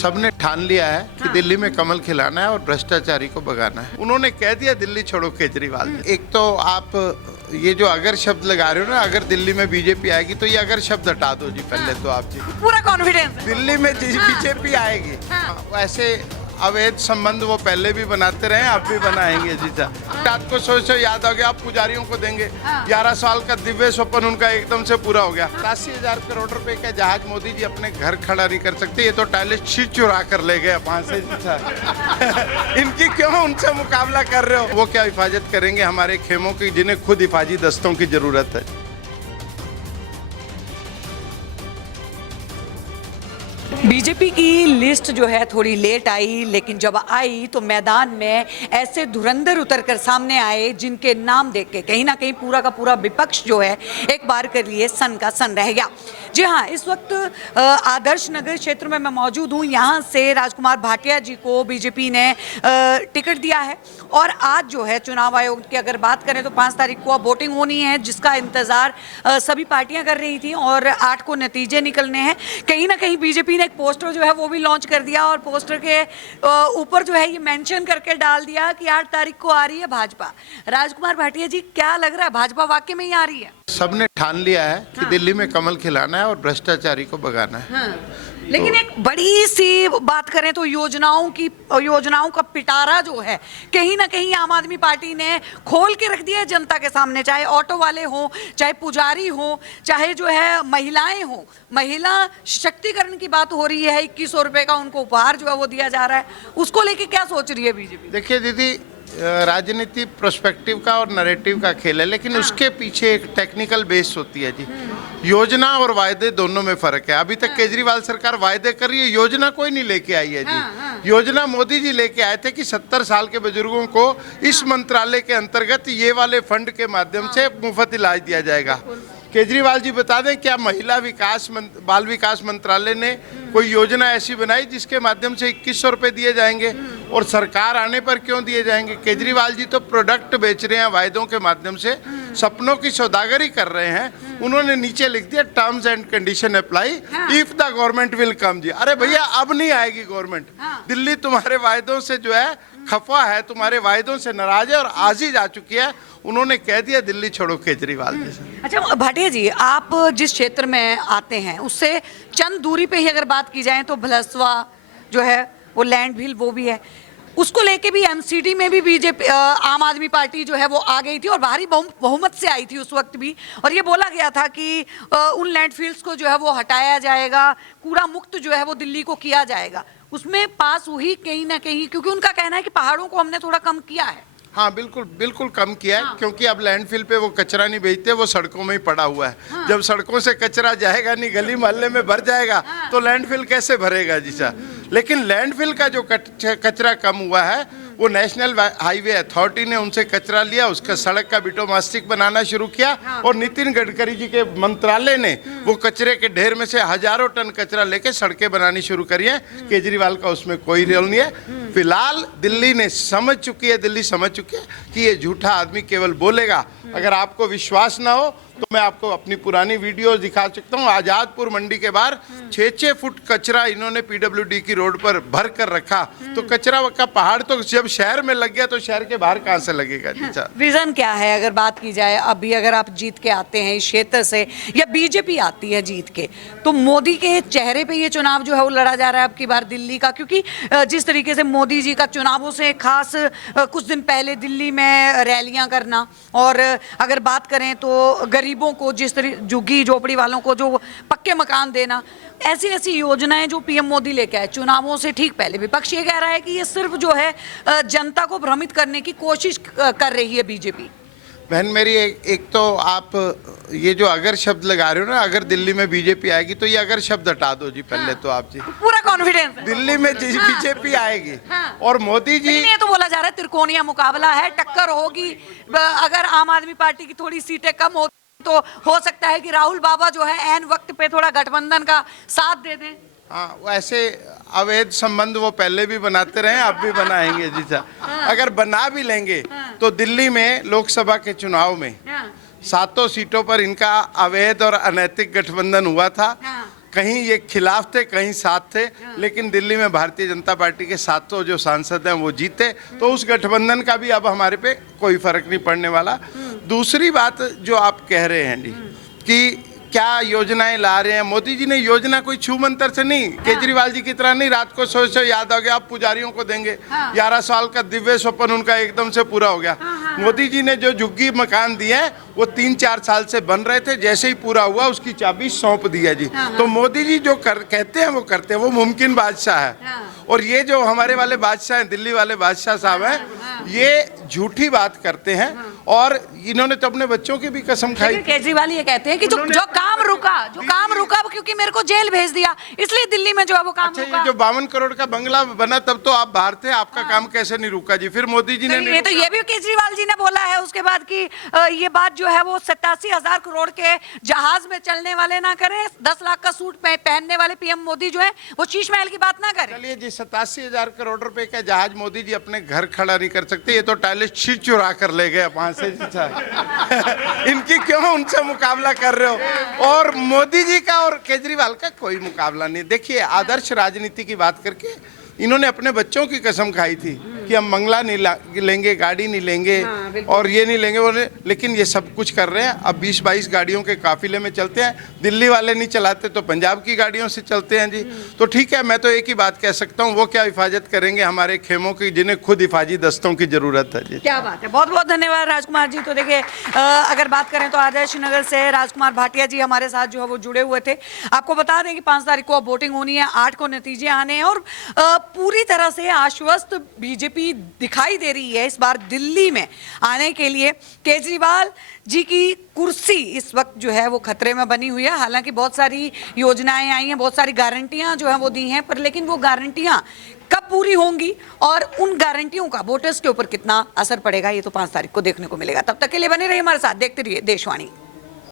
सबने ठान लिया है कि दिल्ली में कमल खिलाना है और भ्रष्टाचारी को भगाना है। उन्होंने कह दिया दिल्ली छोड़ो केजरीवाल। एक तो आप ये जो अगर शब्द लगा रहे हो ना, अगर दिल्ली में बीजेपी आएगी तो ये अगर शब्द हटा दो जी पहले तो आप जी। पूरा कॉन्फिडेंस दिल्ली में बीजेपी आएगी। वैसे अवैध संबंध वो पहले भी बनाते रहे, अब भी बनाएंगे जी साहब। रात को सोचो याद आ गया, आप पुजारियों को देंगे। 11 साल का दिव्य स्वप्न उनका एकदम से पूरा हो गया। 80,000 करोड़ रुपए का जहाज मोदी जी अपने घर खड़ा नहीं कर सकते, ये तो टॉयलेट शीट चुरा कर ले गए वहां से जी साहब। इनकी क्यों उनसे मुकाबला कर रहे हो? वो क्या हिफाजत करेंगे हमारे खेमों की, जिन्हें खुद हिफाजी दस्तों की जरूरत है। बीजेपी की लिस्ट जो है थोड़ी लेट आई, लेकिन जब आई तो मैदान में ऐसे धुरंधर उतरकर सामने आए जिनके नाम देख के कहीं ना कहीं पूरा का पूरा विपक्ष जो है एक बार के लिए सन का सन रह गया। जी हाँ, इस वक्त आदर्श नगर क्षेत्र में मैं मौजूद हूँ। यहाँ से राजकुमार भाटिया जी को बीजेपी ने टिकट दिया है और आज जो है चुनाव आयोग की अगर बात करें तो 5 तारीख को अब वोटिंग होनी है, जिसका इंतजार सभी पार्टियां कर रही थी और 8 को नतीजे निकलने हैं। कहीं ना कहीं बीजेपी ने एक पोस्टर जो है वो भी लॉन्च कर दिया और पोस्टर के ऊपर जो है ये मेंशन करके डाल दिया कि 8 तारीख को आ रही है भाजपा। राजकुमार भाटिया जी, क्या लग रहा है, भाजपा वाकई में ही आ रही है? सबने ठान लिया है कि दिल्ली में कमल खिलाना है और भ्रष्टाचारी को भगाना है। लेकिन एक बड़ी सी बात करें तो योजनाओं का पिटारा जो है कहीं ना कहीं आम आदमी पार्टी ने खोल के रख दिया है जनता के सामने। चाहे ऑटो वाले हों, चाहे पुजारी हों, चाहे जो है महिलाएं हों, महिला शक्तिकरण की बात हो रही है। 2100 रुपए का उनको उपहार जो है वो दिया जा रहा है, उसको लेके क्या सोच रही है बीजेपी? देखिए दीदी, राजनीति प्रोस्पेक्टिव का और नैरेटिव का खेल है, लेकिन उसके पीछे एक टेक्निकल बेस होती है जी। योजना और वायदे दोनों में फर्क है। अभी तक केजरीवाल सरकार वायदे कर रही है, योजना कोई नहीं लेके आई है जी। योजना मोदी जी लेके आए थे कि 70 साल के बुजुर्गों को इस मंत्रालय के अंतर्गत ये वाले फंड के माध्यम से मुफ्त इलाज दिया जाएगा। केजरीवाल जी बता दें, क्या बाल विकास मंत्रालय ने कोई योजना ऐसी बनाई जिसके माध्यम से 2100 रुपए दिए जाएंगे? और सरकार आने पर क्यों दिए जाएंगे? केजरीवाल जी तो प्रोडक्ट बेच रहे हैं, वायदों के माध्यम से सपनों की सौदागरी कर रहे हैं। उन्होंने नीचे लिख दिया terms and condition apply if the government will come जी। अरे भैया, अब नहीं आएगी गवर्नमेंट। दिल्ली तुम्हारे वायदों से जो है खफा है, तुम्हारे वायदों से नाराज है और आज ही जा चुकी है। उन्होंने कह दिया दिल्ली छोड़ो केजरीवाल जी। अच्छा भाटिया जी, आप जिस क्षेत्र में आते हैं उससे चंद दूरी पे ही अगर बात की जाए तो भलसवा जो है वो लैंड भील वो भी है, उसको लेके भी एमसीडी में भी बीजेपी आम आदमी पार्टी जो है वो आ गई थी और भारी बहुमत से आई थी उस वक्त भी। और ये बोला गया था कि उन लैंडफिल्स को जो है वो हटाया जाएगा, कूड़ा मुक्त जो है वो दिल्ली को किया जाएगा। उसमें पास हुई कहीं ना कहीं, क्योंकि उनका कहना है कि पहाड़ों को हमने थोड़ा कम किया है। हाँ, बिल्कुल बिल्कुल कम किया है। क्योंकि अब लैंडफिल पे वो कचरा नहीं भेजते, वो सड़कों में ही पड़ा हुआ है। जब सड़कों से कचरा जाएगा नहीं, गली मोहल्ले में भर जाएगा, तो लैंडफिल कैसे भरेगा जी साहब? लेकिन लैंडफिल का जो कचरा कम हुआ है वो नेशनल हाईवे अथॉरिटी ने उनसे कचरा लिया, उसका सड़क का बिटोमास्टिक बनाना शुरू किया और नितिन गडकरी जी के मंत्रालय ने वो कचरे के ढेर में से हजारों टन कचरा लेके सड़कें बनानी शुरू करी है। केजरीवाल का उसमें कोई रोल नहीं है। फिलहाल दिल्ली समझ चुकी है कि ये झूठा आदमी केवल बोलेगा। अगर आपको विश्वास ना हो तो मैं आपको अपनी पुरानी वीडियो दिखा सकता हूँ। आजादपुर मंडी के बाहर 6-6 फुट कचरा इन्होंने पीडब्ल्यूडी की रोड पर भर कर रखा। तो कचरा का पहाड़ तो जब शहर में लग गया तो शहर के बाहर कहाँ से लगेगा? विजन क्या है अगर बात की जाए? अभी अगर आप जीत के आते हैं इस क्षेत्र से या बीजेपी आती है जीत के, तो मोदी के चेहरे पे ये चुनाव जो है वो लड़ा जा रहा है अब की बार दिल्ली का। क्योंकि जिस तरीके से मोदी जी का चुनावों से खास कुछ दिन पहले दिल्ली में रैलियां करना, और अगर बात करें तो गरीबों को, जिस तरह झुग्गी झोपड़ी वालों को जो पक्के मकान देना, ऐसी ऐसी योजनाएं जो पीएम मोदी लेके आए चुनावों से ठीक पहले। विपक्ष ये कह रहा है कि ये सिर्फ जो है जनता को भ्रमित करने की कोशिश कर रही है बीजेपी। बहन मेरी, एक तो आप ये जो अगर शब्द लगा रहे हो ना, अगर दिल्ली में बीजेपी आएगी तो ये अगर शब्द हटा दो जी पहले तो आप जी। पूरा कॉन्फिडेंस है दिल्ली में बीजेपी आएगी। और मोदी जी, ये तो बोला जा रहा है त्रिकोणीय मुकाबला है, टक्कर होगी। अगर आम आदमी पार्टी की थोड़ी सीटें कम हो तो हो सकता है कि राहुल बाबा जो है एन वक्त पे थोड़ा गठबंधन का साथ दे दें। हाँ, वैसे अवैध संबंध वो पहले भी बनाते रहे, अब भी बनाएंगे जी साहब। अगर बना भी लेंगे तो दिल्ली में लोकसभा के चुनाव में 7 सीटों पर इनका अवैध और अनैतिक गठबंधन हुआ था। कहीं ये खिलाफ थे, कहीं साथ थे, लेकिन दिल्ली में भारतीय जनता पार्टी के सातों जो सांसद हैं वो जीते, तो उस गठबंधन का भी अब हमारे पे कोई फर्क नहीं पड़ने वाला। दूसरी बात जो आप कह रहे हैं जी कि क्या योजनाएं ला रहे हैं, मोदी जी ने योजना कोई छू मंतर से नहीं, केजरीवाल जी की तरह नहीं रात को सो याद आ गया आप पुजारियों को देंगे, 11 साल का दिव्य स्वप्न उनका एकदम से पूरा हो गया। मोदी जी ने जो झुग्गी मकान दिए हैं वो 3-4 साल से बन रहे थे, जैसे ही पूरा हुआ उसकी चाबी सौंप दिया जी। तो मोदी जी जो कहते हैं वो करते हैं, वो मुमकिन बादशाह है। और ये जो हमारे वाले बादशाह हैं, दिल्ली वाले बादशाह साहब हैं, ये झूठी बात करते हैं और इन्होंने तो अपने बच्चों की भी कसम खाई। केजरीवाल ये कहते हैं कि जो काम रुका क्योंकि मेरे को जेल भेज दिया, इसलिए दिल्ली में जो है वो काम अच्छा, रुका। ये जो 52 करोड़ का बंगला बना तब तो आप बाहर थे, आपका काम कैसे नहीं रुका जी? फिर मोदी जी ने ये तो ये भी केजरीवाल जी ने बोला है उसके बाद कि ये बात जो है वो 87,000 करोड़ के जहाज में चलने वाले ना करें, 10 लाख का सूट पहनने वाले पीएम मोदी जो है वो शीश महल की बात ना करें। चलिए जी, 87,000 करोड़ रुपए का जहाज मोदी जी अपने घर खड़ा नहीं कर सकते, ये तो टॉयलेट शीट चुरा कर ले गए वहां से। इनकी क्यों उनसे मुकाबला कर रहे हो? और मोदी जी का और केजरीवाल का कोई मुकाबला नहीं। देखिए, आदर्श राजनीति की बात करके इन्होंने अपने बच्चों की कसम खाई थी कि हम बंगला नहीं लेंगे, गाड़ी नहीं लेंगे, और ये नहीं लेंगे वो, लेकिन ये सब कुछ कर रहे हैं। अब 20-22 गाड़ियों के काफिले में चलते हैं, दिल्ली वाले नहीं चलाते तो पंजाब की गाड़ियों से चलते हैं जी। तो ठीक है, मैं तो एक ही बात कह सकता हूँ, वो क्या हिफाजत करेंगे हमारे खेमों की, जिन्हें खुद हिफाजी दस्तों की जरूरत है जी। क्या बात है, बहुत बहुत धन्यवाद राजकुमार जी। तो देखिए, अगर बात करें तो आदर्श नगर से राजकुमार भाटिया जी हमारे साथ जो है वो जुड़े हुए थे। आपको बता दें कि 5 तारीख को वोटिंग होनी है, 8 को नतीजे आने हैं और पूरी तरह से आश्वस्त बीजेपी दिखाई दे रही है इस बार दिल्ली में आने के लिए। केजरीवाल जी की कुर्सी इस वक्त जो है वो खतरे में बनी हुई है। हालांकि बहुत सारी योजनाएं आई हैं, बहुत सारी गारंटियां जो हैं वो दी हैं, पर लेकिन वो गारंटियां कब पूरी होंगी और उन गारंटियों का वोटर्स के ऊपर कितना असर पड़ेगा, ये तो 5 तारीख को देखने को मिलेगा। तब तक के लिए बने रहिए हमारे साथ, देखते रहिए देशवाणी।